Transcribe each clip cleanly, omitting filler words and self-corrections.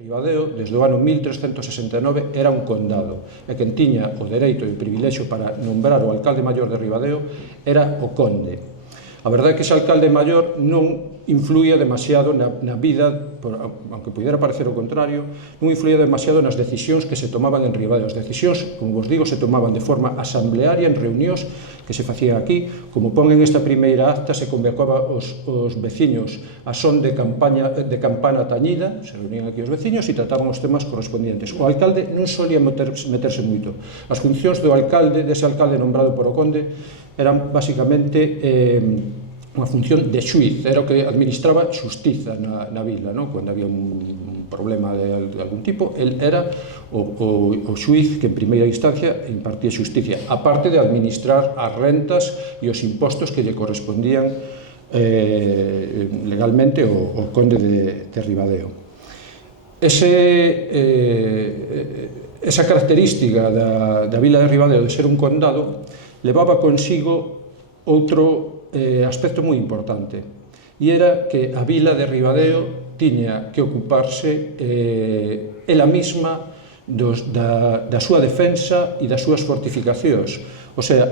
Ribadeo, desde o ano 1369, era un condado, e quen tiña o dereito e o privilexio para nombrar o alcalde maior de Ribadeo era o conde. A verdade é que ese alcalde maior non influía demasiado na vida, aunque pudera parecer o contrario, non influía demasiado nas decisións que se tomaban en Ribadeo. As decisións, como vos digo, se tomaban de forma asamblearia en reunións que se facían aquí. Como pon en esta primeira acta, se convocaba os veciños a son de campana tañida, se reunían aquí os veciños e trataban os temas correspondientes. O alcalde non solía meterse moito. As funcións do alcalde, dese alcalde nombrado por o conde, eran basicamente unha función de xuiz, era o que administraba xustiza na vila, cando había un problema de algún tipo, el era o xuiz que en primeira instancia impartía xusticia, aparte de administrar as rentas e os impostos que lle correspondían legalmente ao conde de Ribadeo. Esa característica da vila de Ribadeo de ser un condado levaba consigo outro aspecto moi importante, e era que a vila de Ribadeo tiña que ocuparse ela mesma da súa defensa e das súas fortificacións. O sea,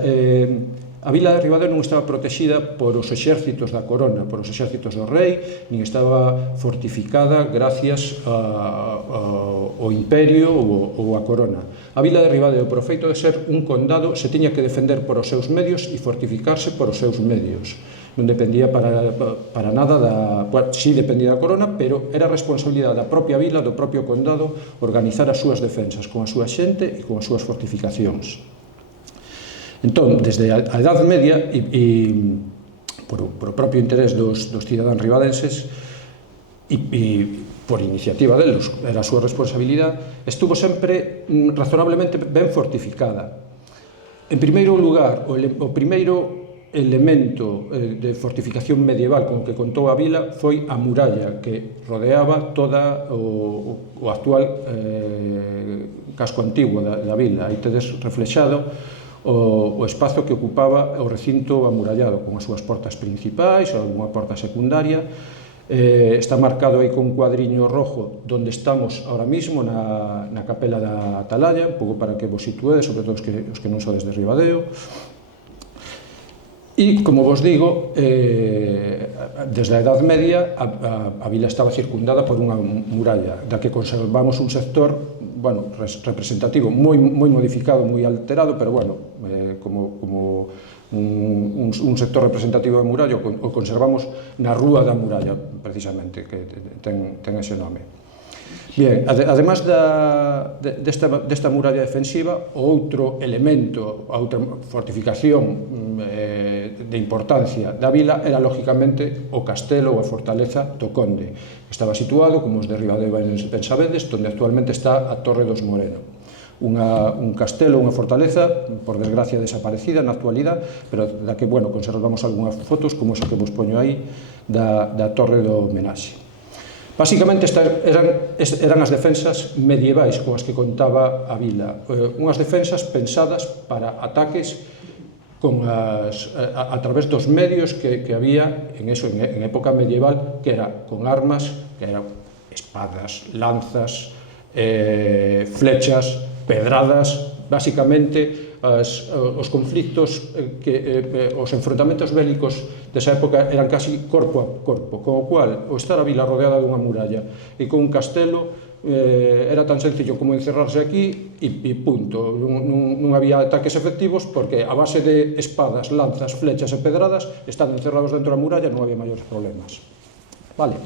a vila de Ribadeo non estaba protexida por os exércitos da corona, por os exércitos do rei, nin estaba fortificada gracias ao imperio ou á corona. A vila de Ribadeo, por feito de ser un condado, se tiña que defender por os seus medios e fortificarse por os seus medios. Non dependía para nada sí dependía da corona, pero era responsabilidade da propia vila, do propio condado, organizar as súas defensas con a súa xente e con as súas fortificacións. Entón, desde a Edad Media, e por o propio interés dos cidadáns ribadenses, e por iniciativa deles, era a súa responsabilidade, estuvo sempre razonablemente ben fortificada. En primeiro lugar, o primeiro elemento de fortificación medieval con que contou a vila foi a muralla que rodeaba toda o actual casco antigo da vila. Aí tedes reflexado o espazo que ocupaba o recinto amurallado, con as súas portas principais, alguna porta secundaria. Está marcado aí con un cuadriño rojo onde estamos ahora mismo, na capela da Atalaya, un pouco para que vos situedes, sobre todo os que non sodes de Ribadeo. E, como vos digo, desde a Edad Media a vila estaba circundada por unha muralla, da que conservamos un sector representativo, moi modificado, moi alterado, pero como un sector representativo da muralla o conservamos na Rúa da Muralla, precisamente, que ten ese nome. Bien, además desta muralla defensiva, o outro elemento, a outra fortificación de importancia da vila era, lógicamente, o castelo ou a fortaleza do Conde, que estaba situado, como os de Ribadeo ben sabedes, onde actualmente está a Torre dos Moreno. Un castelo, unha fortaleza, por desgracia desaparecida na actualidade, pero da que, conservamos algunhas fotos, como esa que vos poño aí, da Torre do Homenaxe. Basicamente, eran as defensas medievais con as que contaba a vila, unhas defensas pensadas para ataques a través dos medios que había en época medieval, que era con armas, que eran espadas, lanzas, flechas, pedradas. Basicamente, os conflictos, os enfrontamentos bélicos desa época eran casi corpo a corpo, con o cual, o estar a vila rodeada dunha muralla e con un castelo era tan sencillo como encerrarse aquí e punto. Non había ataques efectivos porque a base de espadas, lanzas, flechas e pedradas, estando encerrados dentro da muralla, non había maiores problemas. Vale,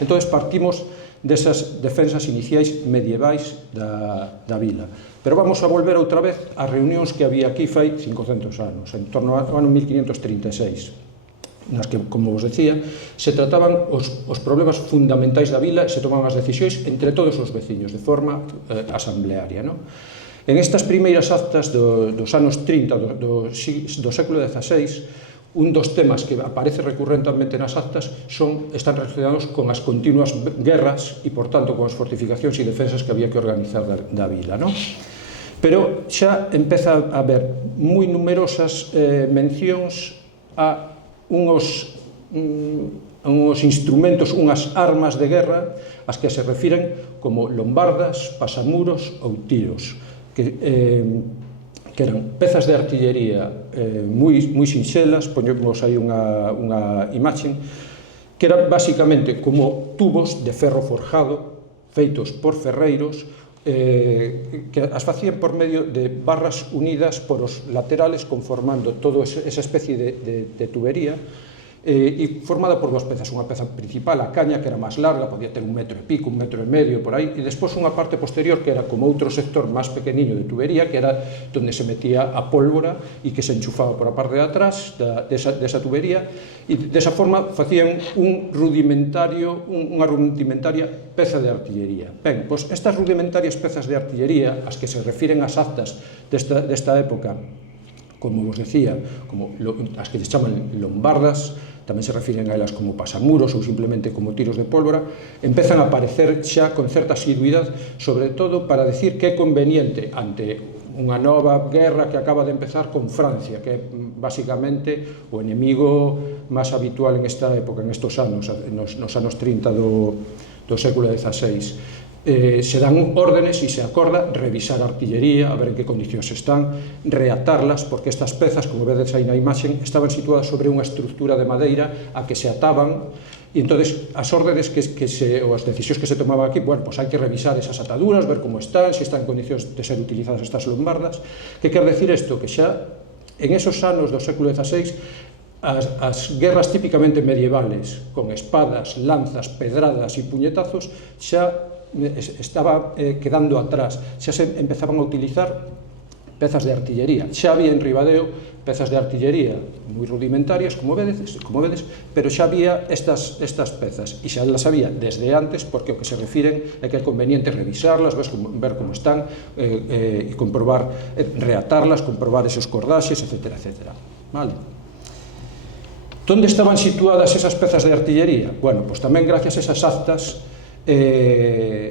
entón partimos desas defensas iniciais medievais da vila. Pero vamos a volver outra vez ás reunións que había aquí fai 500 anos, en torno ao ano 1536, nas que, como vos decía, se trataban os problemas fundamentais da vila e se tomaban as decisións entre todos os veciños, de forma asamblearia. En estas primeiras actas dos anos 30 do século XVI, un dos temas que aparece recurrentemente nas actas están relacionados con as continuas guerras e, por tanto, con as fortificacións e defensas que había que organizar da vila. Pero xa empeza a haber moi numerosas mencións a unhos uns instrumentos, unhas armas de guerra as que se refiren como lombardas, pasamuros ou tiros, que eran pezas de artillería moi sinxelas. Poñemos aí unha imaxe, que eran basicamente como tubos de ferro forjado feitos por ferreiros, que as facían por medio de barras unidas por os laterales, conformando toda esa especie de tubería, e formada por dúas pezas, unha peza principal, a caña, que era máis larga, podía ter 1,5 metros, 1,5 metros, por aí, e despois unha parte posterior que era como outro sector máis pequeniño de tubería, que era donde se metía a pólvora e que se enchufaba por a parte de atrás desa tubería, e desa forma facían unha rudimentaria peza de artillería. Ben, pois estas rudimentarias pezas de artillería, as que se refiren ás actas desta época, como vos decía, como as que se chaman lombardas, tamén se refiren a elas como pasamuros ou simplemente como tiros de pólvora, empezan a aparecer xa con certa asiduidade, sobre todo para decir que é conveniente ante unha nova guerra que acaba de empezar con Francia, que é basicamente o enemigo máis habitual en esta época, en estos anos, nos anos 30 do século XVI. Se dan órdenes e se acorda revisar a artillería, a ver en que condicións están, reatarlas, porque estas pezas, como vedes aí na imaxe, estaban situadas sobre unha estructura de madeira a que se ataban, e entonces as órdenes ou as decisións que se tomaban aquí, bueno, pois hai que revisar esas ataduras, ver como están, se están en condicións de ser utilizadas estas lombardas. Que quer decir isto? Que xa en esos anos do século XVI as guerras típicamente medievales, con espadas, lanzas, pedradas e puñetazos, xa estaba quedando atrás, xa se empezaban a utilizar pezas de artillería. Xa había en Ribadeo pezas de artillería moi rudimentarias, como vedes, pero xa había estas pezas, e xa las había desde antes, porque o que se refiren é que é conveniente revisarlas, ver como están, e comprobar, reatarlas, comprobar esos cordaxes, etc. Vale? Onde estaban situadas esas pezas de artillería? Bueno, pois tamén gracias a esas actas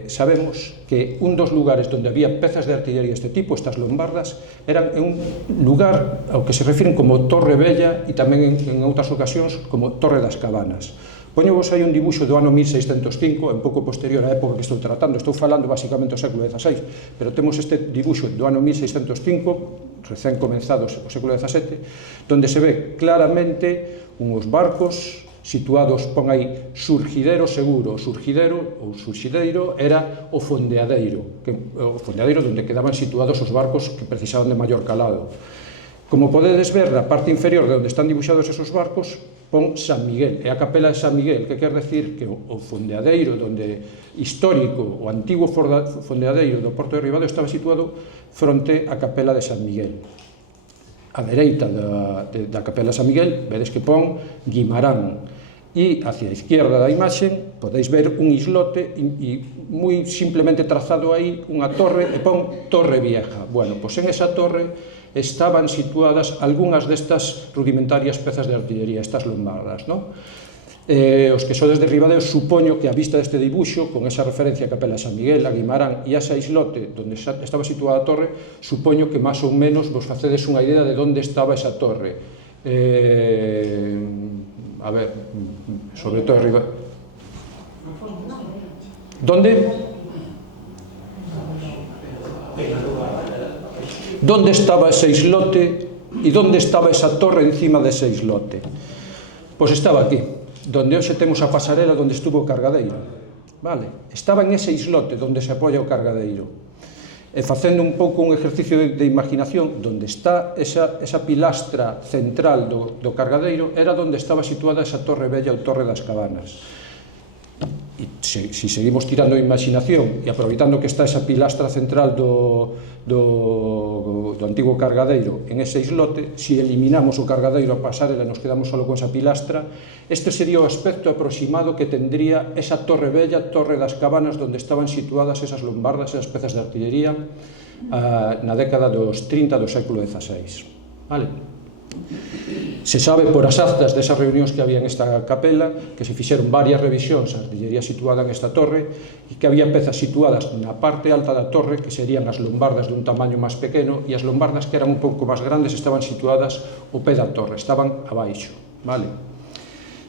sabemos que un dos lugares onde había pezas de artillería deste tipo, estas lombardas, eran en un lugar ao que se refiren como Torre Vella e tamén en outras ocasións como Torre das Cabanas. Poñovos aí un dibuixo do ano 1605, un pouco posterior á época que estou tratando, estou falando basicamente do século XVI, pero temos este dibuixo do ano 1605, recén comenzados o século XVII, donde se ve claramente uns barcos situados, pon aí, surgidero seguro. O surgidero ou surxideiro era o fondeadeiro onde quedaban situados os barcos que precisaban de maior calado. Como podedes ver, na parte inferior de onde están dibuixados esos barcos, pon San Miguel, é a capela de San Miguel, que quer decir que o fondeadeiro histórico, o antigo fondeadeiro do Porto de Ribadeo estaba situado fronte á capela de San Miguel. A dereita da capela de San Miguel, vedes que pon Guimarán, e hacia a izquierda da imaxe podéis ver un islote e moi simplemente trazado aí unha torre e pon Torre Vieja. Bueno, pois en esa torre estaban situadas algunhas destas rudimentarias pezas de artillería, estas lombardas, non? Os que sodes de Ribadeo, supoño que a vista deste dibuixo, con esa referencia a Capela de San Miguel, a Guimarán e a esa islote onde estaba situada a torre, supoño que máis ou menos vos facedes unha idea de onde estaba esa torre. A ver, sobre todo arriba. Donde? Donde estaba ese islote e donde estaba esa torre encima dese islote? Pois estaba aquí, donde hoxe temos a pasarela onde estuvo o cargadeiro. Vale? Estaba en ese islote onde se apoia o cargadeiro. E facendo un pouco un exercicio de imaginación, donde está esa pilastra central do cargadeiro, era onde estaba situada esa Torre Vella ou Torre das Cabanas. E se seguimos tirando a imaginación e aproveitando que está esa pilastra central do antigo cargadeiro en ese islote, se eliminamos o cargadeiro a pasarela e nos quedamos só con esa pilastra, este sería o aspecto aproximado que tendría esa Torre Vella, Torre das Cabanas, onde estaban situadas esas lombardas, esas pezas de artillería na década dos 30 do século XVI. Vale? Se sabe por as actas desas reunións que había nesta capela que se fixeron varias revisións a artillería situada nesta torre e que había pezas situadas na parte alta da torre que serían as lombardas dun tamaño máis pequeno e as lombardas que eran un pouco máis grandes estaban situadas ao pé da torre, estaban abaixo, vale?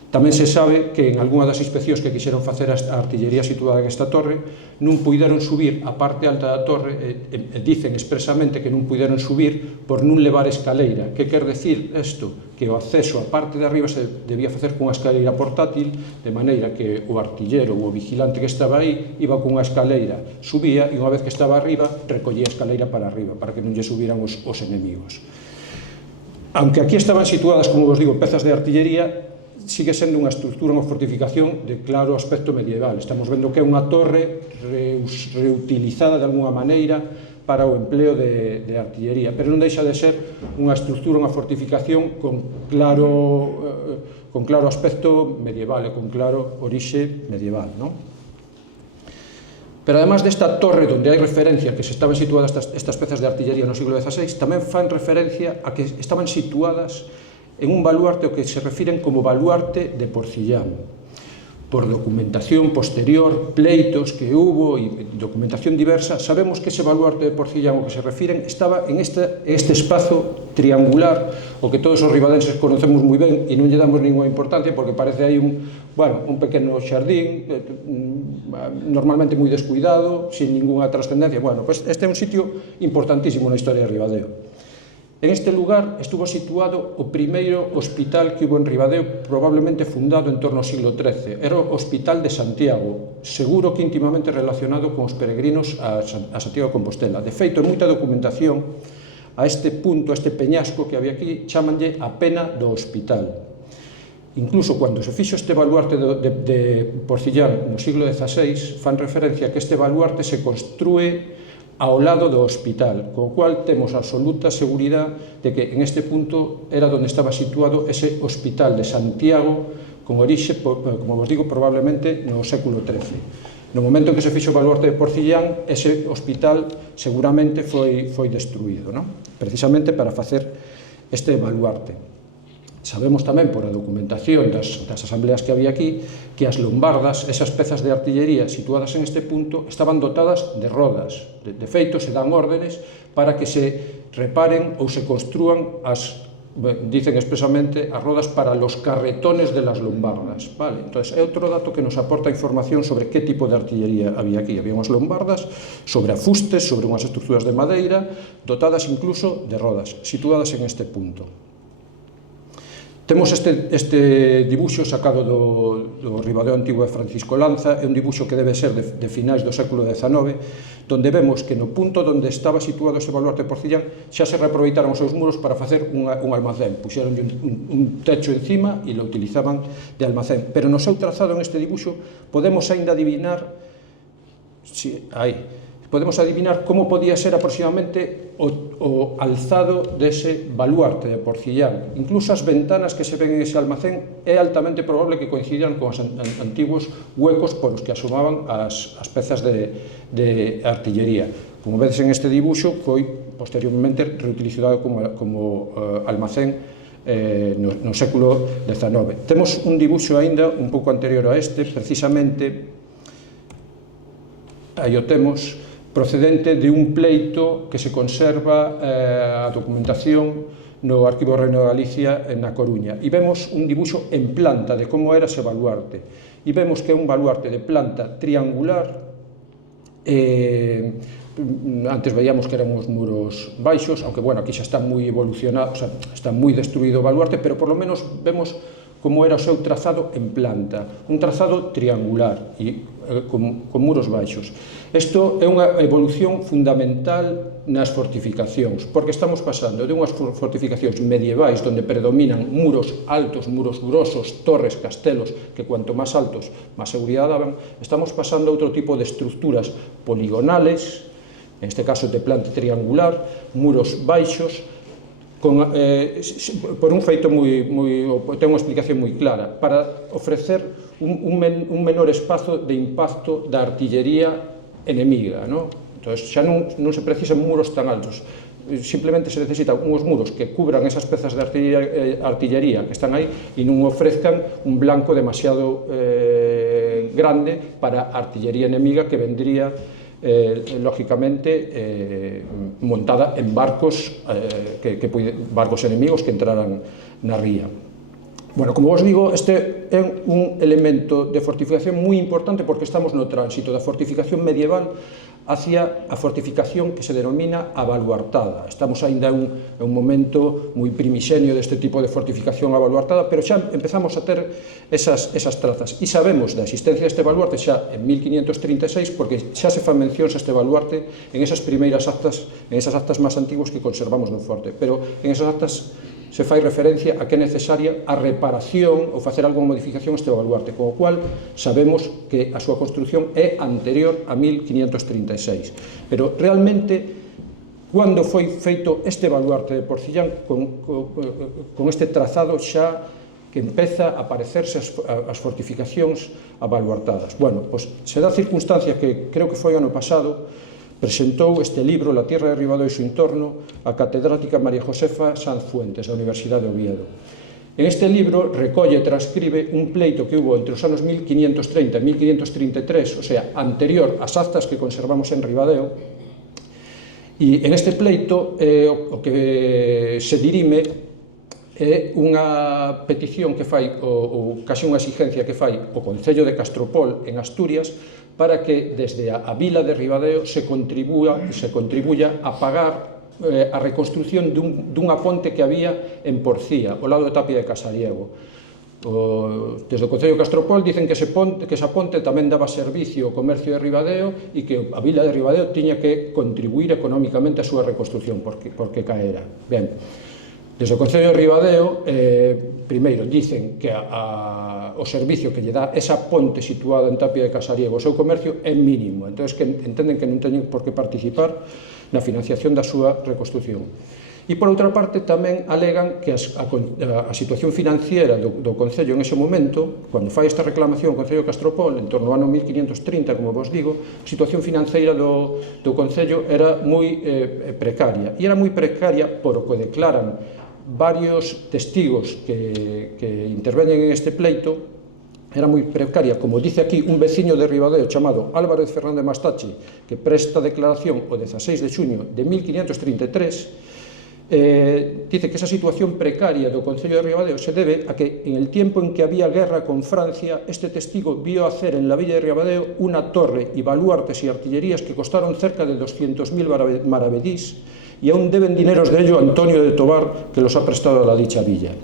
Tamén se sabe que en algunha das inspeccións que quixeron facer a artillería situada en esta torre non puideron subir a parte alta da torre e dicen expresamente que non puideron subir por non levar escaleira. Que quer decir isto? Que o acceso a parte de arriba se debía facer cunha escaleira portátil, de maneira que o artillero ou o vigilante que estaba aí iba cunha escaleira, subía e unha vez que estaba arriba recollía a escaleira para arriba, para que non lle subiran os enemigos. Aunque aquí estaban situadas, como vos digo, pezas de artillería, sigue sendo unha estructura, unha fortificación de claro aspecto medieval. Estamos vendo que é unha torre reutilizada de alguna maneira para o empleo de artillería, pero non deixa de ser unha estructura, unha fortificación con claro aspecto medieval e con claro orixe medieval, non? Pero además desta torre onde hai referencia que se estaban situadas estas pezas de artillería no siglo XVI, tamén fan referencia a que estaban situadas en un baluarte ao que se refiren como baluarte de Porcillán. Por documentación posterior, pleitos que hubo e documentación diversa, sabemos que ese baluarte de Porcillán ao que se refiren estaba en este espazo triangular, o que todos os ribadenses conocemos moi ben e non lle damos ninguna importancia porque parece aí un pequeno xardín, normalmente moi descuidado, sin ninguna trascendencia. Bueno, pues este é un sitio importantísimo na historia de Ribadeo. En este lugar estuvo situado o primeiro hospital que hubo en Ribadeo, probablemente fundado en torno ao siglo XIII. Era o Hospital de Santiago, seguro que íntimamente relacionado con os peregrinos a Santiago de Compostela. De feito, en moita documentación, a este punto, a este peñasco que había aquí, chamanlle a pena do hospital. Incluso cando se fixo este baluarte de Porcillán no siglo XVI, fan referencia que este baluarte se construe ao lado do hospital, co cual temos absoluta seguridade de que en este punto era onde estaba situado ese hospital de Santiago con orixe, como vos digo, probablemente no século XIII. No momento en que se fixo o baluarte de Porcillán, ese hospital seguramente foi destruído, non? Precisamente para facer este baluarte. Sabemos tamén por a documentación das asambleas que había aquí que as lombardas, esas pezas de artillería situadas en este punto, estaban dotadas de rodas. De feito, se dan órdenes para que se reparen ou se construan dicen expresamente, as rodas para los carretones de las lombardas. Entón, é outro dato que nos aporta información sobre que tipo de artillería había aquí. Había unhas lombardas sobre afustes, sobre unhas estructuras de madeira, dotadas incluso de rodas, situadas en este punto. Temos este dibuixo sacado do Ribadeo Antigo de Francisco Lanza, é un dibuixo que debe ser de finais do século XIX, donde vemos que no punto onde estaba situado ese baluarte de Porcillán xa se reaproveitaron os seus muros para facer un almacén, puxeron un techo encima e lo utilizaban de almacén. Pero no seu trazado en este dibuixo podemos aínda adivinar como podía ser aproximadamente o alzado dese baluarte de Porcillán. Incluso as ventanas que se ven en ese almacén é altamente probable que coincidan con os antigos huecos por os que asomaban as pezas de artillería. Como vedes en este dibuixo, foi posteriormente reutilizado como almacén no século XIX. Temos un dibuixo aínda un pouco anterior a este, precisamente, aí o temos, procedente de un pleito que se conserva a documentación no Arquivo Reino de Galicia na Coruña. E vemos un dibuixo en planta de como era ese baluarte. E vemos que é un baluarte de planta triangular. Antes veíamos que eran uns muros baixos, aunque, bueno, aquí xa está moi evolucionado, o sea, está moi destruído o baluarte, pero por lo menos vemos como era o seu trazado en planta, un trazado triangular e con muros baixos. Isto é unha evolución fundamental nas fortificacións, porque estamos pasando de unhas fortificacións medievais onde predominan muros altos, muros grosos, torres, castelos, que cuanto máis altos, máis seguridade daban, estamos pasando a outro tipo de estructuras poligonales, en este caso de planta triangular, muros baixos, por un feito ten unha explicación moi clara, para ofrecer un menor espazo de impacto da artillería enemiga. Entón, xa non se precisan muros tan altos, simplemente se necesitan uns muros que cubran esas pezas de artillería que están aí e non ofrezcan un blanco demasiado grande para a artillería enemiga que vendría lógicamente montada en barcos enemigos que entraran na ría. Bueno, como vos digo, este é un elemento de fortificación moi importante porque estamos no tránsito da fortificación medieval hacia a fortificación que se denomina abaluartada. Estamos aínda en un momento moi primixenio deste tipo de fortificación abaluartada, pero xa empezamos a ter esas trazas. E sabemos da existencia deste baluarte xa en 1536 porque xa se fan mencións a este baluarte en esas primeiras actas, en esas actas máis antiguas que conservamos no forte. Pero en esas actas se fai referencia a que é necesaria a reparación ou facer algunha modificación a este baluarte, con o cual sabemos que a súa construción é anterior a 1536. Pero realmente, cando foi feito este baluarte de Porcillán con este trazado xa que empeza a aparecerse as fortificacións abaluartadas? Bueno, pois se dá circunstancia que creo que foi ano pasado, presentou este libro, La tierra de Ribadeo e su entorno, a catedrática María Josefa Sanz Fuentes, da Universidade de Oviedo. En este libro recolle e transcribe un pleito que hubo entre os anos 1530 e 1533, o sea, anterior ás actas que conservamos en Ribadeo, e en este pleito o que se dirime é unha petición que fai, ou casi unha exigencia que fai o Concello de Castropol en Asturias, para que desde a vila de Ribadeo se contribuya a pagar a reconstrucción dunha ponte que había en Porcía, ao lado de Tapia de Casariego. Desde o Concello de Castropol dicen que esa ponte tamén daba servicio ao comercio de Ribadeo e que a vila de Ribadeo tiña que contribuir económicamente a súa reconstrucción porque caera. Ben, desde o Concello de Ribadeo, primeiro, dicen que o servicio que lle dá esa ponte situada en Tapia de Casariego ao seu comercio é mínimo, entón que entenden que non teñen por que participar na financiación da súa reconstrucción. E, por outra parte, tamén alegan que a situación financiera do Concello en ese momento, cando fai esta reclamación o Concello de Castropol, en torno ao ano 1530, como vos digo, a situación financiera do Concello era moi precaria. E era moi precaria por o que declaran varios testigos que interveñen en este pleito, era moi precaria, como dice aquí un veciño de Ribadeo chamado Álvarez Fernández Mastache, que presta declaración o 16 de xuño de 1533, dice que esa situación precaria do Concello de Ribadeo se debe a que en el tiempo en que había guerra con Francia, este testigo vio hacer en la villa de Ribadeo una torre y baluartes y artillerías que costaron cerca de 200.000 maravedís, y aún deben dineros de ello a Antonio de Tobar, que los ha prestado a la dicha villa.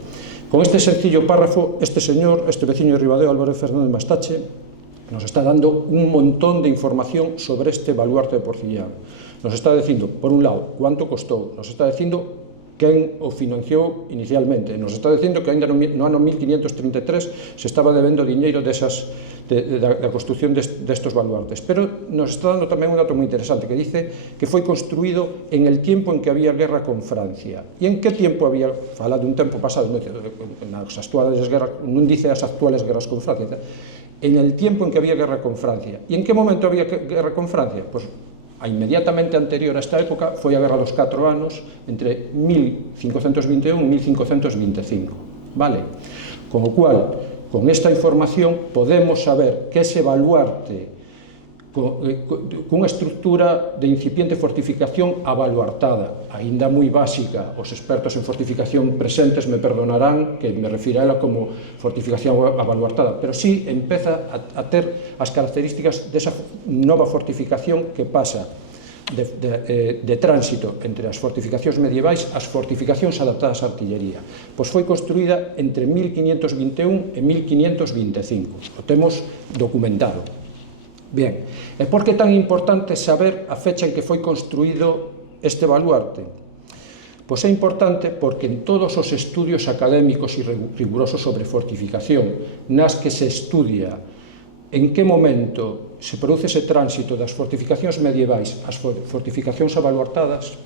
Con este sencillo párrafo, este señor, este vecino de Ribadeo, Álvarez Fernández Mastache, nos está dando un montón de información sobre este baluarte de Porcillán. Nos está dicindo, por un lado, cuánto costou, nos está dicindo quen o financiou inicialmente, nos está dicindo que ainda no ano 1533 se estaba debendo diñeiro da construción destos baluartes, pero nos está dando tamén un dato moi interesante que dice que foi construído en el tiempo en que había guerra con Francia. E en que tiempo había, fala dun tempo pasado, nas actuales guerras, non dice as actuales guerras con Francia, en el tiempo en que había guerra con Francia. E en que momento había guerra con Francia? Pois a inmediatamente anterior a esta época foi a Guerra dos 4 anos entre 1521 e 1525, vale? Con o cual, con esta información podemos saber que ese baluarte cunha estructura de incipiente fortificación abaluartada, aínda moi básica, os expertos en fortificación presentes me perdonarán que me refira a ela como fortificación abaluartada, pero sí empeza a ter as características desa nova fortificación que pasa de tránsito entre as fortificacións medievais ás fortificacións adaptadas á artillería. Pois foi construída entre 1521 e 1525, o temos documentado. Bien, e por que é tan importante saber a fecha en que foi construído este baluarte? Pois é importante porque en todos os estudios académicos e rigurosos sobre fortificación, nas que se estudia en que momento se produce ese tránsito das fortificacións medievais ás fortificacións abaluartadas,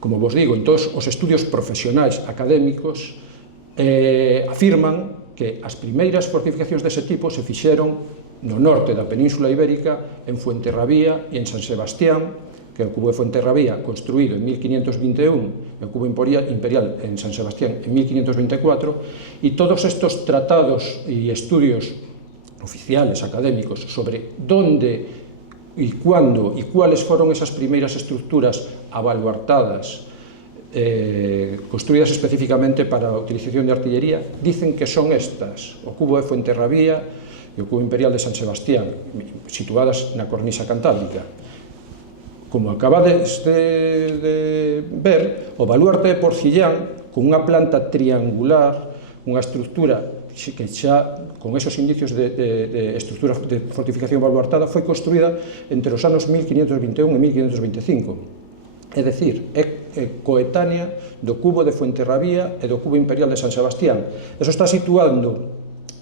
como vos digo, en todos os estudios profesionais académicos afirman que as primeiras fortificacións dese tipo se fixeron no norte da Península Ibérica, en Fuenterrabía e en San Sebastián, que é o cubo de Fuenterrabía construído en 1521 e o cubo imperial en San Sebastián en 1524, e todos estos tratados e estudios oficiales, académicos, sobre donde e cuándo e cuáles foron esas primeiras estructuras abaluartadas construídas especificamente para a utilización de artillería, dicen que son estas, o cubo de Fuenterrabía e o cubo imperial de San Sebastián, situadas na cornisa cantábrica. Como acabades de ver, o baluarte de Porcillán, con unha planta triangular, unha estructura que xa, con esos indicios de estructura de fortificación baluartada, foi construída entre os anos 1521 e 1525. É dicir, é coetánea do cubo de Fuenterrabía e do cubo imperial de San Sebastián. Eso está situando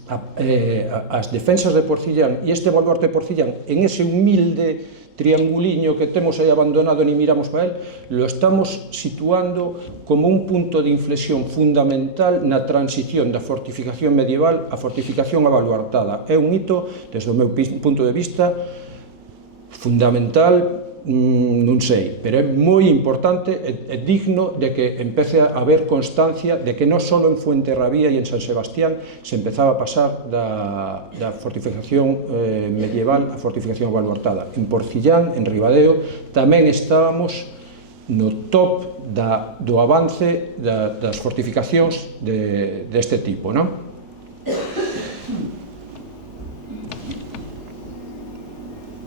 as defensas de Porcillán e este baluarte de Porcillán en ese humilde trianguliño que temos aí abandonado e ni miramos para él, lo estamos situando como un punto de inflexión fundamental na transición da fortificación medieval á fortificación abaluartada. É un hito, desde o meu punto de vista, fundamental, non sei, pero é moi importante e digno de que empece a haber constancia de que non só en Fuenterrabía e en San Sebastián se empezaba a pasar da fortificación medieval a fortificación baluartada. En Porcillán, en Ribadeo, tamén estábamos no top do avance das fortificacións deste tipo, non?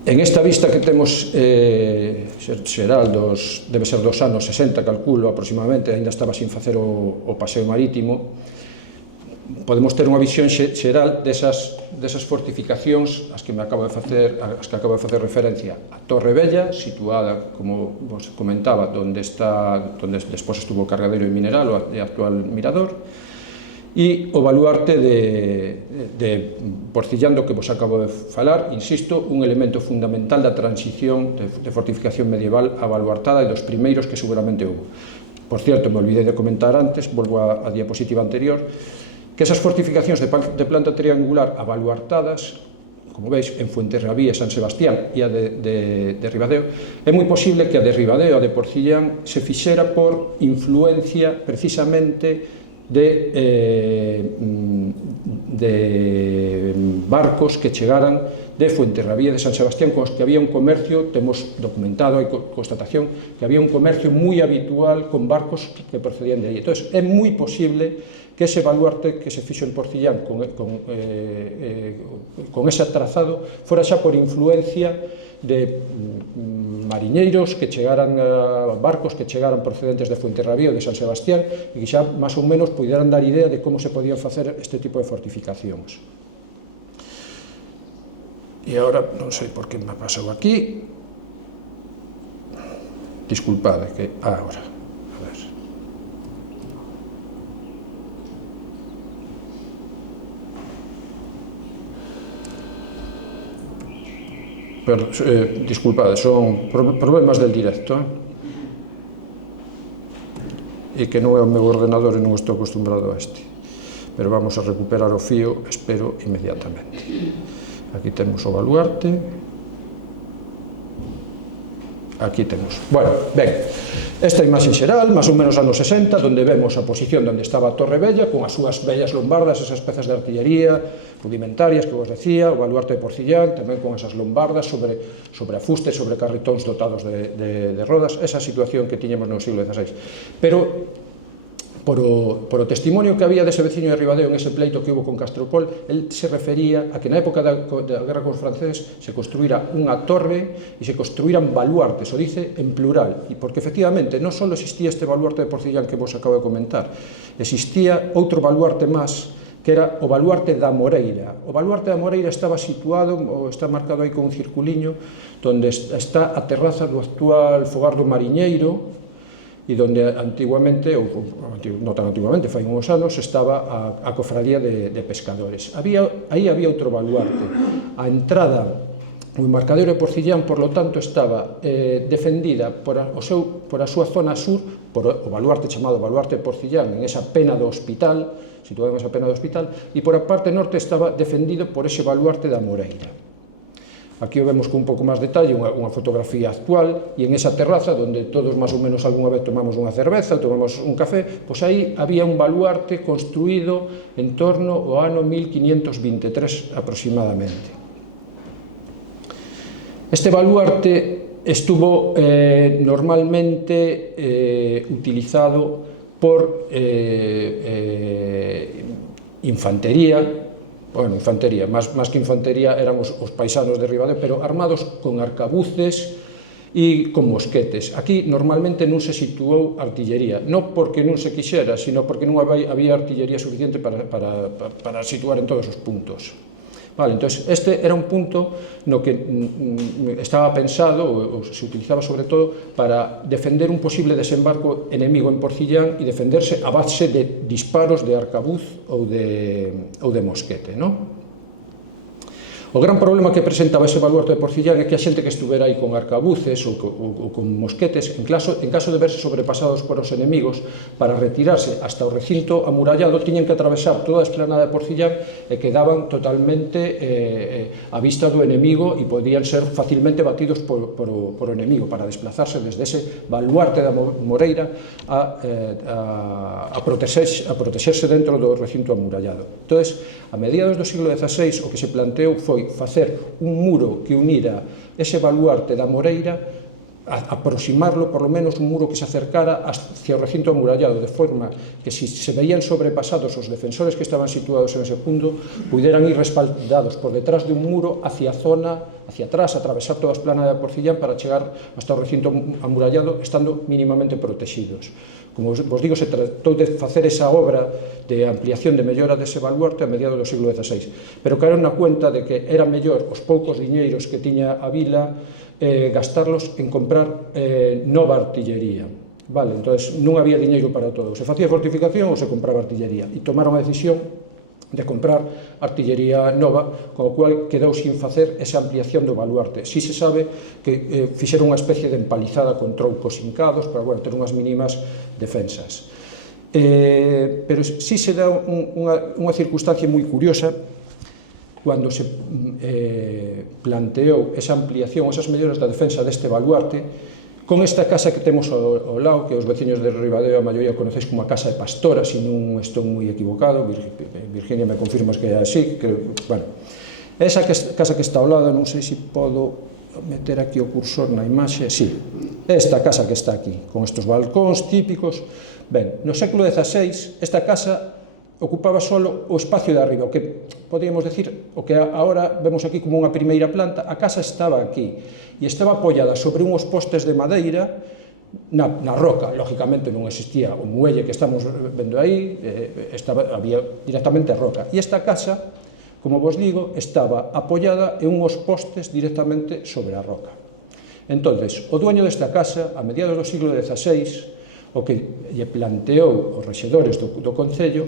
En esta vista que temos xeral debe ser dos anos 60, calculo aproximadamente, ainda estaba sin facer o paseo marítimo, podemos ter unha visión xeral desas fortificacións as que acabo de facer referencia. A Torre Vella, situada, como vos comentaba, donde despois estuvo o cargadeiro de mineral, o actual mirador, e o baluarte de Porcillán, do que vos acabo de falar, insisto, un elemento fundamental da transición de fortificación medieval a baluartada e dos primeiros que seguramente houve. Por certo, me olvidei de comentar antes, volvo á diapositiva anterior, que esas fortificacións de planta triangular abaluartadas, como veis, en Fuenterrabía e San Sebastián e a de Ribadeo, é moi posible que a de Ribadeo, a de Porcillán, se fixera por influencia precisamente de barcos que chegaran de Fuenterrabía e de San Sebastián, con os que había un comercio, temos documentado a constatación, que había un comercio moi habitual con barcos que procedían de aí. Entón, é moi posible que ese baluarte que se fixo en Porcillán con ese trazado fora xa por influencia de mariñeiros que chegaran a barcos que chegaran procedentes de Fuenterrabía ou de San Sebastián e que xa máis ou menos puderan dar idea de como se podían facer este tipo de fortificacións. E agora non sei por que me pasou aquí, disculpade que agora disculpade, son problemas del directo, e que non é o meu ordenador e non estou acostumbrado a este, pero vamos a recuperar o fío, espero, inmediatamente. Aquí temos o baluarte, aquí temos. Bueno, ben, esta imaxe xeral, máis ou menos anos 60, onde vemos a posición onde estaba a Torre Vella, con as súas bellas lombardas, esas pezas de artillería rudimentarias que vos decía, o baluarte de Porcillán, tamén con esas lombardas sobre afustes, sobre carretóns dotados de rodas, esa situación que tiñamos no siglo XVI. Pero, por o testimonio que había dese veciño de Ribadeo en ese pleito que hubo con Castropol, el se refería a que na época da guerra cos franceses se construíra unha torre e se construíran baluartes, o dice en plural, e porque efectivamente non só existía este baluarte de Porcillán que vos acabo de comentar, existía outro baluarte máis, que era o baluarte da Moreira. O baluarte da Moreira estaba situado, ou está marcado aí con un circuliño, onde está a terraza do actual fogar do Mariñeiro, e onde antiguamente, ou non tan antiguamente, fai uns anos, estaba a cofradía de pescadores. Aí había outro baluarte. A entrada, o embarcadero de Porcillán, por lo tanto, estaba defendida por a súa zona sur, por o baluarte chamado Baluarte de Porcillán, en esa pena do hospital, situado en esa pena do hospital, e por a parte norte estaba defendido por ese baluarte da Moreira. Aquí o vemos con un pouco máis detalle, unha fotografía actual, e en esa terraza, onde todos máis ou menos algunha vez tomamos unha cerveza, tomamos un café, pois aí había un baluarte construído en torno ao ano 1523 aproximadamente. Este baluarte estuvo normalmente utilizado por infantería, bueno, infantería, máis que infantería eran os paisanos de Ribadeo, pero armados con arcabuces e con mosquetes. Aquí normalmente non se situou artillería, non porque non se quixera, sino porque non había artillería suficiente para situar en todos os puntos. Vale, entón, este era un punto no que estaba pensado, ou se utilizaba sobre todo, para defender un posible desembarco enemigo en Porcillán e defenderse a base de disparos de arcabuz ou de mosquete, non? O gran problema que presentaba ese baluarte de Porcillán é que a xente que estuvera aí con arcabuces ou con mosquetes, en caso de verse sobrepasados por os enemigos, para retirarse hasta o recinto amurallado, tiñen que atravesar toda a esplanada de Porcillán e quedaban totalmente a vista do enemigo e podían ser facilmente batidos por o enemigo para desplazarse desde ese baluarte da Moreira a protexerse dentro do recinto amurallado. Entón, a mediados do siglo XVI, o que se planteou foi facer un muro que unira ese baluarte da Moreira, aproximarlo, por lo menos un muro que se acercara hacia o recinto amurallado, de forma que se veían sobrepasados os defensores que estaban situados en ese punto, puderan ir respaldados por detrás de un muro hacia a zona, hacia atrás, atravesar toda a esplanada de Porcillán para chegar hasta o recinto amurallado, estando mínimamente protegidos. Como vos digo, se tratou de facer esa obra de ampliación, de mellora dese baluarte a mediados do siglo XVI, pero caeron na cuenta de que era mellor os poucos diñeiros que tiña a vila gastarlos en comprar nova artillería. Vale, entón, non había diñeiro para todo. Se facía fortificación ou se compraba artillería. E tomaron a decisión de comprar artillería nova, con o cual quedou sin facer esa ampliación do baluarte. Si se sabe que fixeron unha especie de empalizada con troncos hincados para ter unhas mínimas defensas. Pero si se dá unha circunstancia moi curiosa cando se planteou esa ampliación, esas melloras da defensa deste baluarte, con esta casa que temos ao lado, que os veciños de Ribadeo a maioría conocéis como a Casa de Pastora, se non estou moi equivocado, Virginia me confirmas que é así, bueno, esa casa que está ao lado, non sei se podo meter aquí o cursor na imaxe, sí, esta casa que está aquí, con estes balcóns típicos. Ben, no século XVI, esta casa ocupaba solo o espacio de arriba, o que podíamos decir, o que agora vemos aquí como unha primeira planta. A casa estaba aquí e estaba apoiada sobre unhos postes de madeira na roca. Lógicamente non existía o muelle que estamos vendo aí, había directamente roca. E esta casa, como vos digo, estaba apoiada en unhos postes directamente sobre a roca. Entonces, o dueño desta casa, a mediados do siglo XVI, o que lle planteou os rexedores do Concello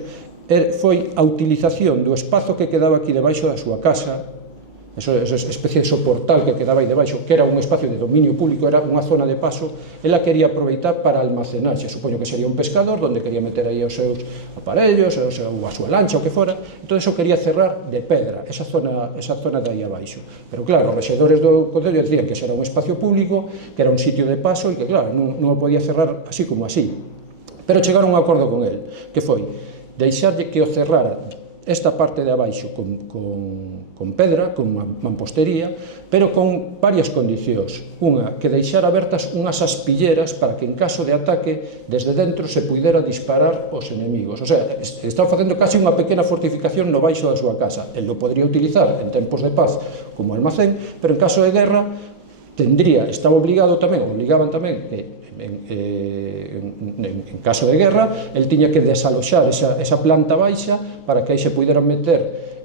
foi a utilización do espazo que quedaba aquí debaixo da súa casa, esa especie de soportal que quedaba aí debaixo, que era un espacio de dominio público, era unha zona de paso, ela quería aproveitar para almacenar, supoño que sería un pescador, donde quería meter aí os seus aparellos, ou a súa lancha, o que fora, entón eso quería cerrar de pedra, esa zona de aí abaixo. Pero claro, os rexedores do Concello decían que ese era un espacio público, que era un sitio de paso, e que claro, non o podía cerrar así como así. Pero chegaron a un acordo con el, que foi deixarlle que o cerrara esta parte de abaixo con pedra, con mampostería, pero con varias condicións. Unha, que deixara abertas unhas aspilleras para que en caso de ataque desde dentro se pudera disparar os enemigos. O sea, estaba facendo casi unha pequena fortificación no baixo da súa casa. El lo podría utilizar en tempos de paz como almacén, pero en caso de guerra estaba obligaban tamén que en caso de guerra, el tiña que desaloxar esa planta baixa para que aí se puderan meter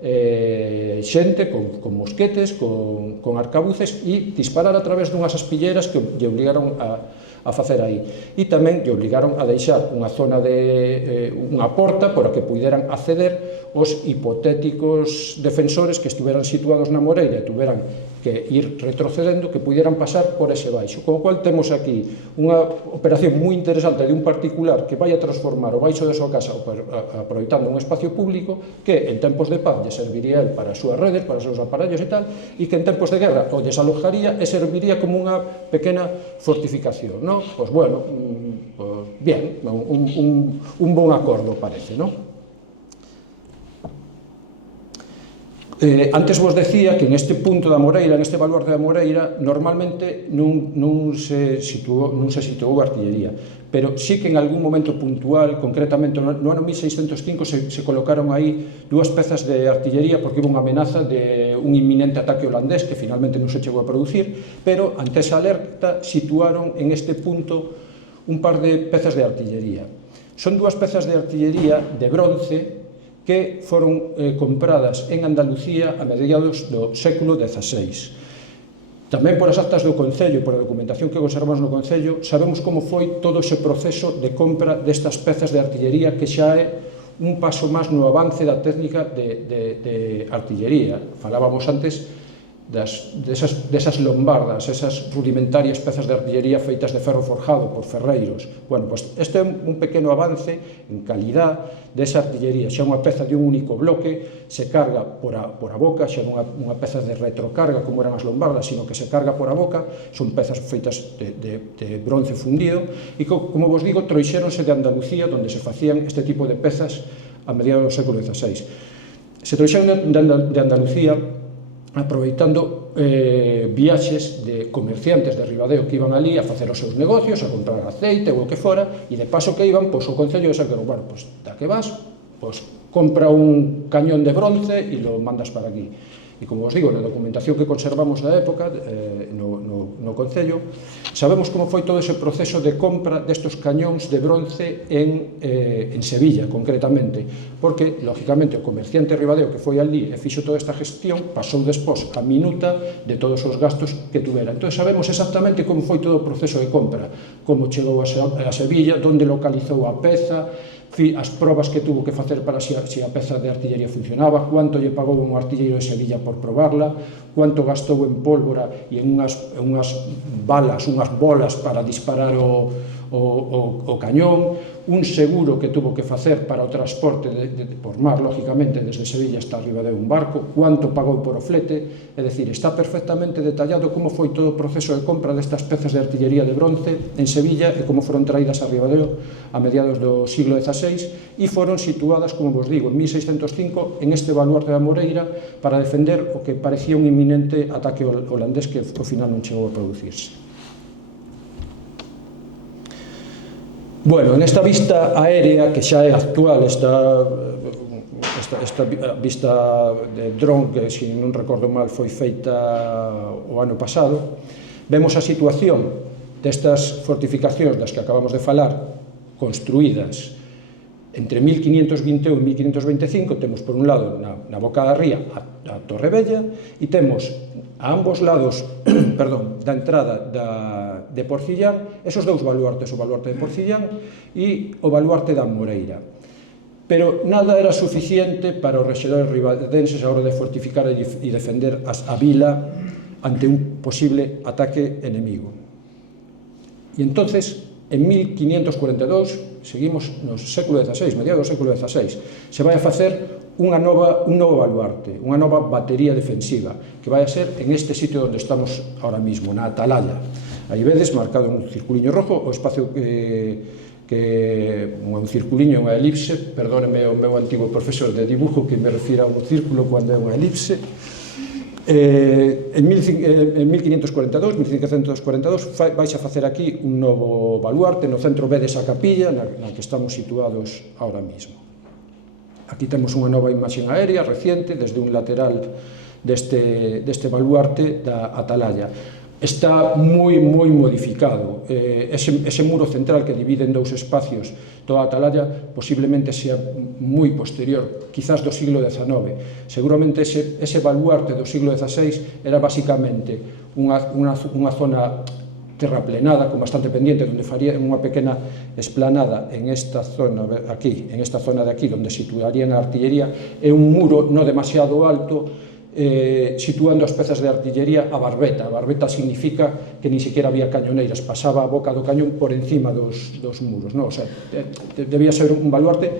xente con mosquetes, con arcabuces e disparar a través dunhas aspilleras que lle obligaron a facer aí. E tamén lle obligaron a deixar unha zona unha porta por a que puderan acceder os hipotéticos defensores que estuveran situados na Moreira e tuveran que ir retrocedendo, que pudieran pasar por ese baixo. Con o cual temos aquí unha operación moi interesante de un particular que vai a transformar o baixo da súa casa aproveitando un espacio público que en tempos de paz lle serviría el para as súas redes, para os seus aparellos e tal, e que en tempos de guerra o desalojaría e serviría como unha pequena fortificación, non? Pois bueno, bien, un bon acordo parece, non? Antes vos decía que neste punto da Moreira, neste baluarte da Moreira, normalmente non se situou artillería, pero sí que en algún momento puntual, concretamente no ano 1605, se colocaron aí dúas pezas de artillería porque hubo unha amenaza de un inminente ataque holandés que finalmente non se chegou a producir, pero ante esa alerta situaron en este punto un par de pezas de artillería. Son dúas pezas de artillería de bronce que foron compradas en Andalucía a mediados do século XVI. Tamén por as actas do Concello e por a documentación que conservamos no Concello sabemos como foi todo ese proceso de compra destas pezas de artillería que xa é un paso máis no avance da técnica de artillería. Falábamos antes desas lombardas, esas rudimentarias pezas de artillería feitas de ferro forjado por ferreiros. Bueno, pois este é un pequeno avance en calidad desa artillería. Xa unha peza de un único bloque, se carga por a boca, xa non unha peza de retrocarga como eran as lombardas, sino que se carga por a boca, son pezas feitas de bronce fundido, e como vos digo, trouxéronse de Andalucía, onde se facían este tipo de pezas a mediados do século XVI. Se trouxeron de Andalucía aproveitando viaxes de comerciantes de Ribadeo que iban ali a facer os seus negocios, a comprar aceite ou o que fora, e de paso que iban, pois o Concello sacaron, bueno, pois da que vas, pois compra un cañón de bronce e lo mandas para aquí. E como vos digo, na documentación que conservamos da época, no Concello, sabemos como foi todo ese proceso de compra destos cañóns de bronce en Sevilla, concretamente, porque, lógicamente, o comerciante Ribadeo que foi ali e fixo toda esta gestión, pasou despois a minuta de todos os gastos que tuvera. Entón, sabemos exactamente como foi todo o proceso de compra, como chegou a Sevilla, onde localizou a peza, as probas que tuvo que facer para si a peza de artillería funcionaba, cuánto lle pagou un artilleiro de Sevilla por probarla, cuánto gastou en pólvora e en unhas balas, unhas bolas para disparar o cañón, un seguro que tuvo que facer para o transporte por mar, lógicamente, desde Sevilla hasta arriba de un barco, cuánto pagou por o flete, é dicir, está perfectamente detallado como foi todo o proceso de compra destas pezas de artillería de bronce en Sevilla e como foron traídas a Ribadeo a mediados do siglo XVI e foron situadas, como vos digo, en 1605 en este baluarte da Moreira para defender o que parecía un inminente ataque holandés que ao final non chegou a producirse. Bueno, nesta vista aérea, que xa é actual, esta vista de dron, que, se non recordo mal, foi feita o ano pasado, vemos a situación destas fortificacións das que acabamos de falar, construídas entre 1521 e 1525, temos por un lado na boca da ría a Torre Vella e temos a ambos lados da entrada de Porcillán esos dous baluartes, o baluarte de Porcillán e o baluarte da Moreira. Pero nada era suficiente para os rexedores ribadenses a hora de fortificar e defender a vila ante un posible ataque enemigo. E entonces, en 1542, seguimos no século XVI, mediados do século XVI, se vai a facer un novo baluarte, unha nova batería defensiva, que vai a ser en este sitio onde estamos ahora mismo, na Atalaya. Aí vedes marcado un circuliño rojo, o espacio un circuliño, unha elipse, perdóneme o meu antigo profesor de dibujo que me refira a un círculo cando é unha elipse. En 1542, 1542, vais a facer aquí un novo baluarte, no centro vedes a capilla na que estamos situados ahora mismo. Aquí temos unha nova imaxe aérea reciente desde un lateral deste baluarte da Atalaya. Está moi modificado. Ese muro central que divide en dous espacios toda a Atalaya posiblemente sea moi posterior, quizás do siglo XIX. Seguramente ese baluarte do siglo XVI era basicamente unha zona terraplenada con bastante pendiente, onde faría unha pequena esplanada en esta zona de aquí, onde situarían a artillería, e un muro non demasiado alto, situando as pezas de artillería a barbeta. A barbeta significa que ni siquiera había cañoneiras, pasaba a boca do cañón por encima dos muros, non? O sea, debía ser un baluarte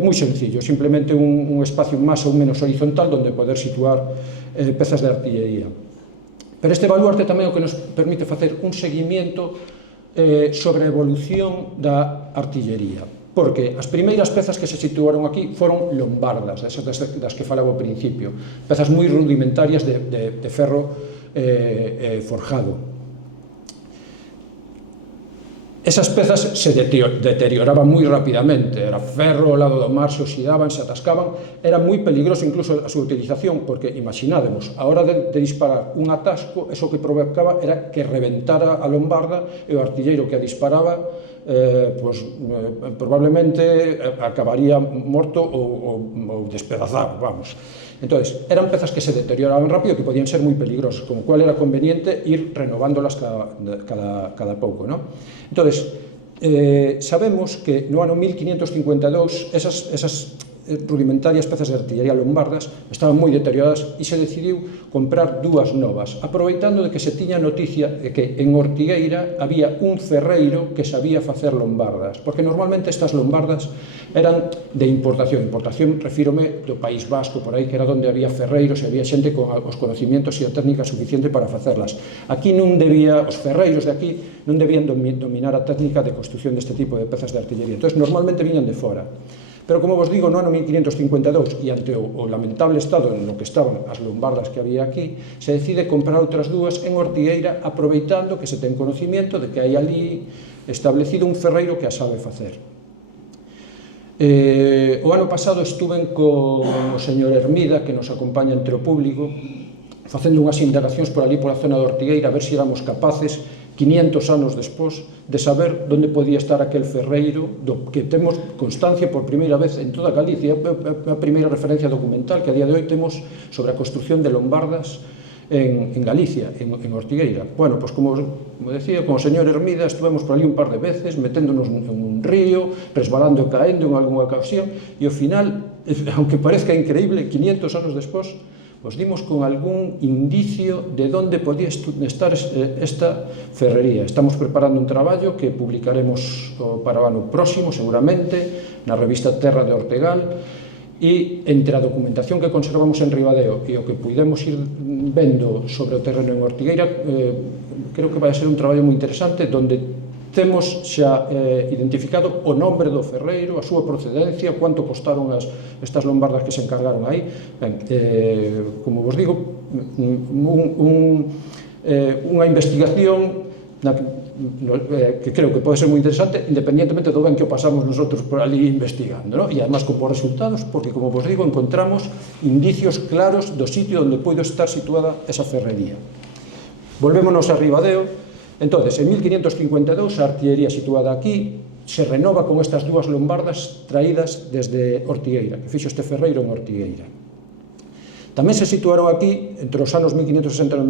moi sencillo, simplemente un espacio máis ou menos horizontal onde poder situar pezas de artillería. Pero este baluarte tamén o que nos permite facer un seguimiento sobre a evolución da artillería. porque as primeiras pezas que se situaron aquí foron lombardas, esas das que falaba ao principio, pezas moi rudimentarias de ferro forjado. Esas pezas se deterioraban moi rapidamente, era ferro, ao lado do mar, se oxidaban, se atascaban, era moi peligroso incluso a súa utilización, porque imaginádemos, a hora de disparar un atasco, eso que provocaba era que reventara a lombarda e o artilleiro que a disparaba probablemente acabaría morto ou despedazado, vamos. Entón, eran pezas que se deterioraban rápido, que podían ser moi peligrosas, con o cual era conveniente ir renovándolas cada pouco, non? Entón, sabemos que no ano 1552 esas rudimentarias pezas de artillería lombardas estaban moi deterioradas e se decidiu comprar dúas novas, aproveitando de que se tiña noticia de que en Ortigueira había un ferreiro que sabía facer lombardas, porque normalmente estas lombardas eran de importación, refírome do País Vasco, por aí, que era onde había ferreiros e había xente con os conocimientos e a técnica suficiente para facerlas. Aquí non debía, os ferreiros de aquí non debían dominar a técnica de construción deste tipo de pezas de artillería, entón normalmente viñan de fora. Pero, como vos digo, no ano 1552, e ante o lamentable estado no que estaban as lombardas que había aquí, se decide comprar outras dúas en Ortigueira, aproveitando que se ten conocimiento de que hai ali establecido un ferreiro que a sabe facer. O ano pasado estuven con o señor Hermida, que nos acompaña entre o público, facendo unhas indagacións por ali pola zona de Ortigueira, a ver se éramos capaces 500 anos despois, de saber onde podía estar aquel ferreiro do que temos constancia por primeira vez en toda Galicia, a primeira referencia documental que a día de hoy temos sobre a construción de lombardas en Galicia, en Ortigueira. Bueno, pois como decía, con o señor Hermida estuvemos por ali un par de veces, meténdonos en un río, resbalando e caendo en algunha ocasión, e ao final, aunque parezca increíble, 500 anos despois, os dimos con algún indicio de onde podía estar esta ferrería. Estamos preparando un traballo que publicaremos para o ano próximo, seguramente, na revista Terra de Ortegal, e entre a documentación que conservamos en Ribadeo e o que puidemos ir vendo sobre o terreno en Ortigueira, creo que vai ser un traballo moi interesante, onde temos xa identificado o nombre do ferreiro, a súa procedencia, quanto costaron estas lombardas que se encargaron aí. Ben, como vos digo, unha investigación que creo que pode ser moi interesante, independientemente do ben que o pasamos nosotros por ali investigando, non? E además con bons resultados, porque, como vos digo, encontramos indicios claros do sitio onde pode estar situada esa ferrería. Volvémonos a Ribadeo. Entón, en 1552, a artillería situada aquí se renova con estas dúas lombardas traídas desde Ortigueira, que fixo este ferreiro en Ortigueira. Tamén se situaron aquí, entre os anos 1560 e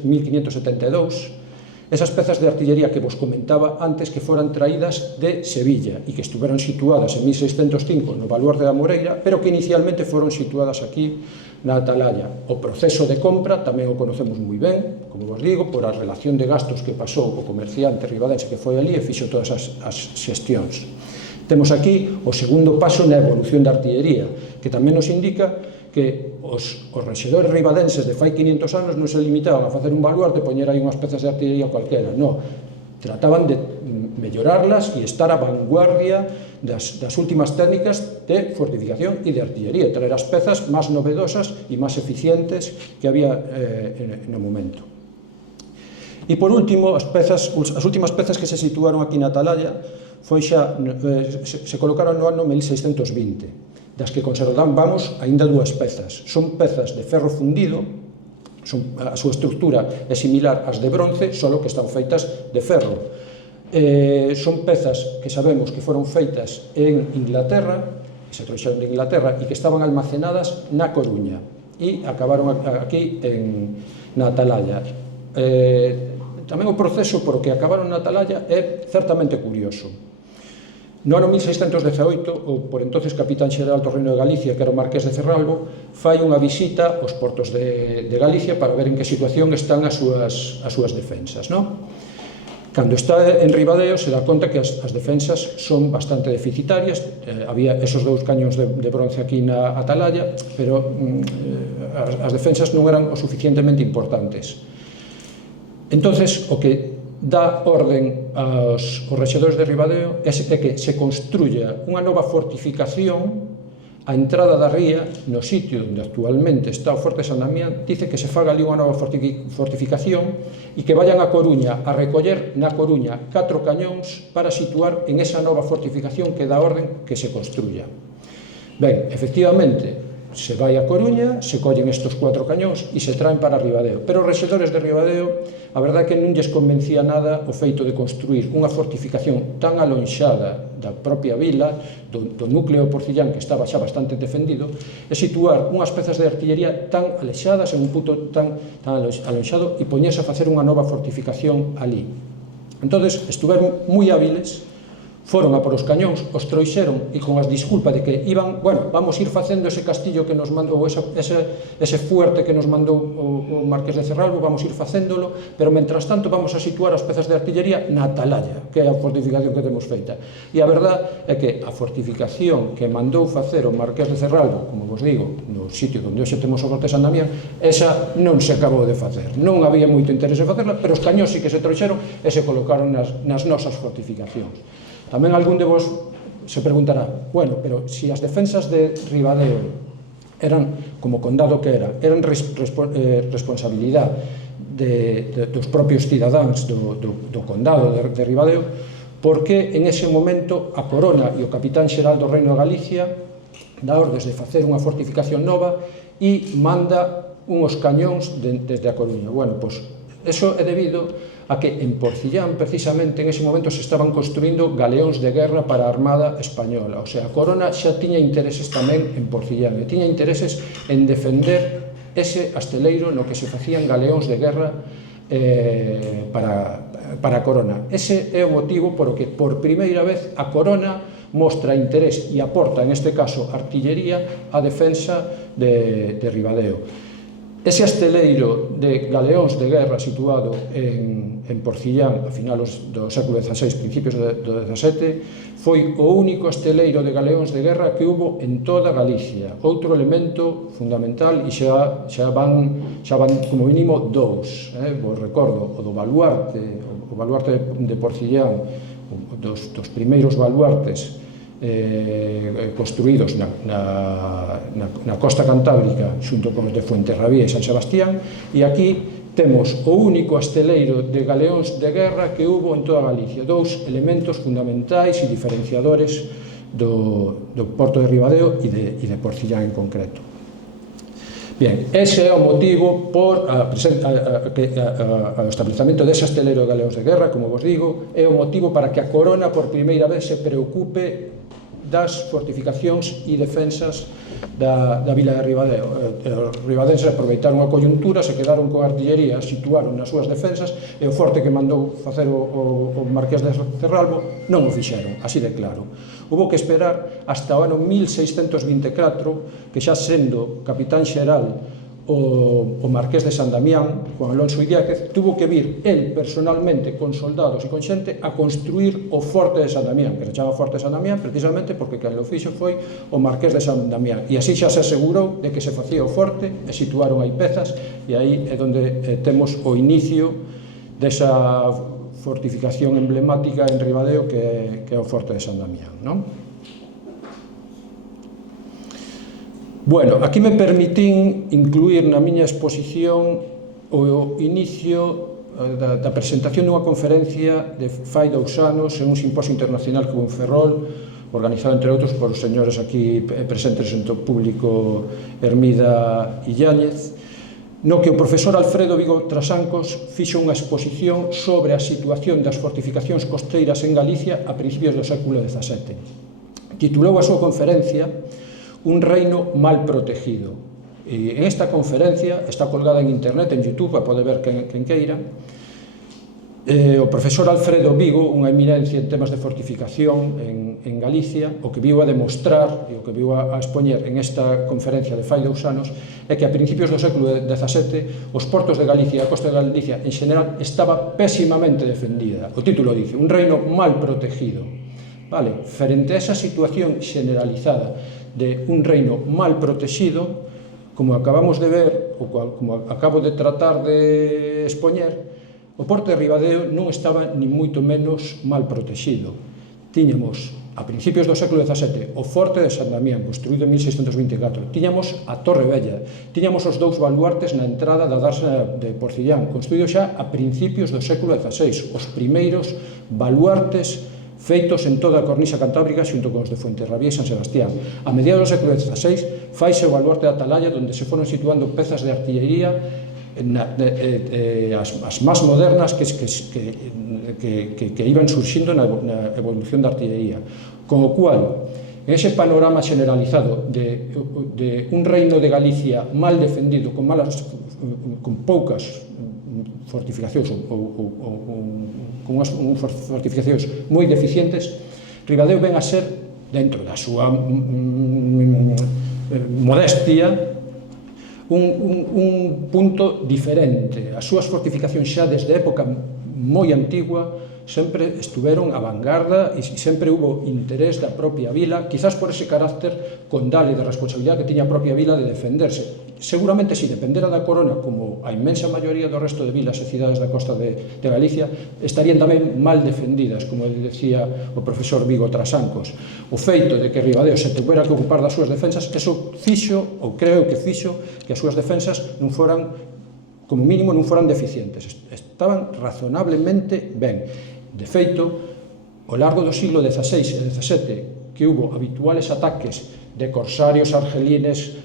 1572, esas pezas de artillería que vos comentaba antes, que foran traídas de Sevilla e que estuveron situadas en 1605 no Baluarte da Moreira, pero que inicialmente foron situadas aquí na Atalaya. O proceso de compra tamén o conocemos moi ben, como vos digo, por a relación de gastos que pasou o comerciante ribadense que foi ali e fixo todas as xestións. Temos aquí o segundo paso na evolución da artillería, que tamén nos indica que os rexedores ribadenses de fai 500 anos non se limitaban a facer un baluarte e poñer aí unhas pezas de artillería cualquera, non. Trataban de mellorarlas e estar a vanguardia das últimas técnicas de fortificación e de artillería, traer as pezas máis novedosas e máis eficientes que había no momento. E por último, as últimas pezas que se situaron aquí na Atalaya se colocaron no ano 1620, das que conservamos aínda dúas pezas. Son pezas de ferro fundido, a súa estructura é similar ás de bronce, só que están feitas de ferro. Son pezas que sabemos que foron feitas en Inglaterra, que se trouxeron de Inglaterra e que estaban almacenadas na Coruña e acabaron aquí na Atalaya. Tamén o proceso por o que acabaron na Atalaya é certamente curioso. No ano 1618, o por entonces capitán xeral do Reino de Galicia, que era o Marqués de Cerralbo, fai unha visita aos portos de Galicia para ver en que situación están as súas defensas, non? Cando está en Ribadeo se dá conta que as defensas son bastante deficitarias, había esos dous cañóns de bronce aquí na Atalaya, pero as defensas non eran o suficientemente importantes. Entonces, o que dá orden aos rexedores de Ribadeo é que se construya unha nova fortificación a entrada da ría, no sitio onde actualmente está o Forte San Damián, dice que se faga ali unha nova fortificación e que vayan a Coruña a recoller na Coruña 4 cañóns para situar en esa nova fortificación que dá orden que se construya. Ben, efectivamente, se vai a Coruña, se collen estes 4 cañóns e se traen para Ribadeo. Pero os rexedores de Ribadeo, a verdade é que non lles convencía nada o feito de construir unha fortificación tan alonxada da propia vila, do núcleo de Porcillán, que estaba xa bastante defendido, e situar unhas pezas de artillería tan alexadas en un punto tan alonxado e poñerse a facer unha nova fortificación ali. Entón, estuveron moi hábiles, foron a por os cañóns, os trouxeron e con as disculpas de que iban, bueno, vamos ir facendo ese castillo que nos mandou, ese fuerte que nos mandou o Marqués de Cerralbo, vamos ir facéndolo, pero mentras tanto vamos a situar as pezas de artillería na Atalaya, que é a fortificación que temos feita. E a verdade é que a fortificación que mandou facer o Marqués de Cerralbo, como vos digo, no sitio onde hoxe temos o Forte San Damián, esa non se acabou de facer. Non había moito interese en facerla, pero os cañóns sí que se trouxeron e se colocaron nas nosas fortificacións. Tamén algún de vos se preguntará, bueno, pero se as defensas de Ribadeo eran, como condado que era, eran responsabilidade dos propios cidadáns do condado de Ribadeo, porque en ese momento a Corona e o capitán xeral do Reino de Galicia dá ordes de facer unha fortificación nova e manda unhos cañóns desde a Coruña? Bueno, pois, eso é debido a que en Porcillán, precisamente, en ese momento se estaban construindo galeóns de guerra para a Armada Española. O sea, a Corona xa tiña intereses tamén en Porcillán, e tiña intereses en defender ese asteleiro no que se facían galeóns de guerra para a Corona. Ese é o motivo por o que, por primeira vez, a Corona mostra interés e aporta, en este caso, artillería á defensa de Ribadeo. Ese asteleiro de galeóns de guerra situado en Porcillán a finales do século XVI, principios do XVII, foi o único asteleiro de galeóns de guerra que hubo en toda Galicia. Outro elemento fundamental, e xa van como mínimo dous. Vos recordo o do baluarte, o baluarte de Porcillán, dos primeiros baluartes construídos na costa cantábrica xunto con os de Fuenterrabía e San Sebastián, e aquí temos o único asteleiro de galeóns de guerra que hubo en toda Galicia, dous elementos fundamentais e diferenciadores do porto de Ribadeo e de Porcillán en concreto. Bien, ese é o motivo por o establecemento dese asteleiro de galeóns de guerra, como vos digo, é o motivo para que a Corona por primeira vez se preocupe das fortificacións e defensas da vila de Ribadeo. Os ribadenses aproveitaron a coyuntura, se quedaron con a artillería, situaron nas súas defensas, e o forte que mandou facer o Marqués de Cerralbo non o fixeron, así de claro. Hubo que esperar hasta o ano 1624, que xa sendo capitán xeral o Marqués de San Damián, Juan Alonso Idiáquez, tuvo que vir el personalmente con soldados e con xente a construir o Forte de San Damián, que se chama Forte de San Damián precisamente porque quen lo fixo foi o Marqués de San Damián, e así xa se asegurou de que se facía o forte e situaron aí pezas, e aí é onde temos o inicio desa fortificación emblemática en Ribadeo que é o Forte de San Damián, non? Bueno, aquí me permitín incluir na miña exposición o inicio da presentación dunha conferencia de fai 2 anos en un simposio internacional que hubo en Ferrol, organizado entre outros por os señores aquí presentes en o público Hermida Illánez, no que o profesor Alfredo Vigo Trasancos fixo unha exposición sobre a situación das fortificacións costeiras en Galicia a principios do século XVII. Titulou a súa conferencia Un reino mal protegido. E en esta conferencia, está colgada en internet, en YouTube, a pode ver quen queira, o profesor Alfredo Vigo, unha eminencia en temas de fortificación en Galicia, o que viu a demostrar e o que viu a expoñer en esta conferencia de fai 2 anos é que a principios do século XVII os portos de Galicia e a costa de Galicia en xeral estaba pésimamente defendida. O título dice, un reino mal protegido. Vale, frente a esa situación generalizada de un reino mal protegido, como acabamos de ver, ou como acabo de tratar de expoñer, O porto de Ribadeo non estaba ni moito menos mal protegido. Tiñamos, a principios do século XVII, o forte de San Damián, construído en 1624. Tiñamos a Torre Vella. Tiñamos os dous baluartes na entrada da Darsa de Porcillán, construído xa a principios do século XVI. Os primeiros baluartes feitos en toda a cornisa cantábrica xunto con os de Fuenterrabía e San Sebastián. A mediados do século XVI faise o baluarte de Atalaya, onde se foron situando pezas de artillería as máis modernas que iban surxindo na evolución da artillería. Con o cual, en ese panorama generalizado de un reino de Galicia mal defendido, con poucas fortificacións ou con unhas fortificacións moi deficientes, Ribadeo ven a ser, dentro da súa modestia, un punto diferente. As súas fortificacións xa desde época moi antigua sempre estuveron a vanguarda e sempre hubo interés da propia vila, quizás por ese carácter condal e de responsabilidade que tiña a propia vila de defenderse. Seguramente, se dependera da corona, como a inmensa maioría do resto de vilas e cidades da costa de Galicia, estarían tamén mal defendidas, como decía o profesor Vigo Trasancos. O feito de que Ribadeo se tuvera que ocupar das súas defensas, eso fixo, ou creo que fixo, que as súas defensas non foran, como mínimo, non foran deficientes. Estaban razonablemente ben. De feito, ao largo do siglo XVI e XVII, que hubo habituales ataques de corsarios argelinos,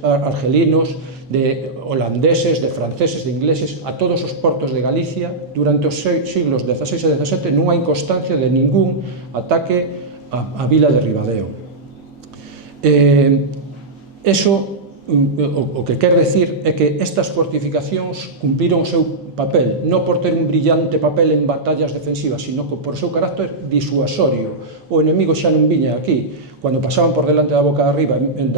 de holandeses, de franceses, de ingleses, a todos os portos de Galicia, durante os siglos XVI e XVII non hai constancia de ningún ataque á vila de Ribadeo. O que quer decir é que estas fortificacións cumpriron o seu papel, non por ter un brillante papel en batallas defensivas, sino por o seu carácter disuasorio. O enemigo xa non viña aquí. Cando pasaban por delante da boca da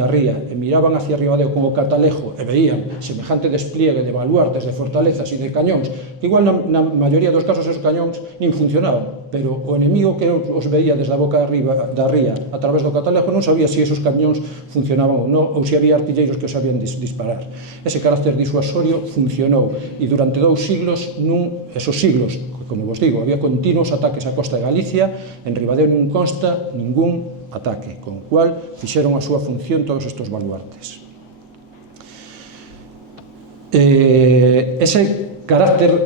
ría e miraban hacia Ribadeo con o catalejo e veían semejante despliegue de baluartes, de fortalezas e de cañóns, que igual na maioría dos casos esos cañóns nin funcionaban, pero o enemigo que os veía desde a boca da ría a través do catalejo non sabía se esos cañóns funcionaban ou non, ou se había artilleiros que os sabían disparar. Ese carácter disuasorio funcionou e durante 2 siglos, esos siglos, como vos digo, había continuos ataques á costa de Galicia. En Ribadeo non consta ningún ataque, con o cual fixeron a súa función todos estes baluartes. Ese carácter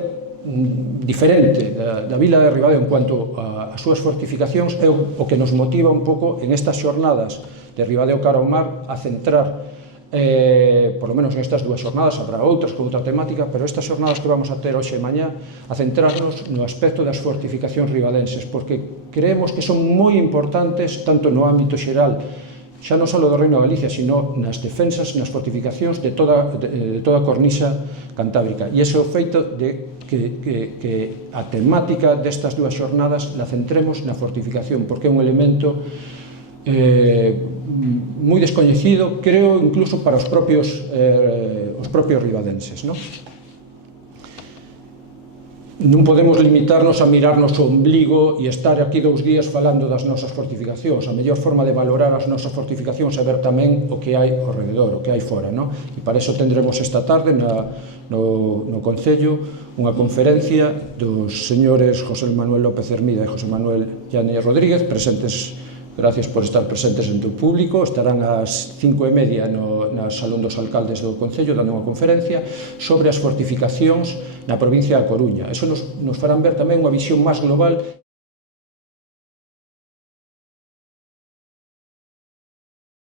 diferente da vila de Ribadeo en cuanto ás súas fortificacións é o que nos motiva un pouco en estas xornadas de Ribadeo cara ao mar a centrar, por lo menos nestas 2 xornadas, habrá outras con outra temática, pero estas xornadas que vamos a ter hoxe e mañá, a centrarnos no aspecto das fortificacións ribadenses, porque creemos que son moi importantes tanto no ámbito xeral, xa non só do Reino de Galicia, sino nas defensas, nas fortificacións de toda a cornisa cantábrica. E ese é o feito de que a temática destas 2 xornadas la centremos na fortificación, porque é un elemento moi descoñecido, creo, incluso para os propios ribadenses. Non podemos limitarnos a mirarnos o ombligo e estar aquí 2 días falando das nosas fortificacións. A mellor forma de valorar as nosas fortificacións é ver tamén o que hai ao redor, o que hai fora. E para iso tendremos esta tarde no Concello unha conferencia dos señores José Manuel López Hermida e José Manuel Llane Rodríguez, presentes. Gracias por estar presentes en tu público. Estarán ás 5:30 no Salón dos Alcaldes do Concello dando unha conferencia sobre as fortificacións na provincia da Coruña. Eso nos farán ver tamén unha visión máis global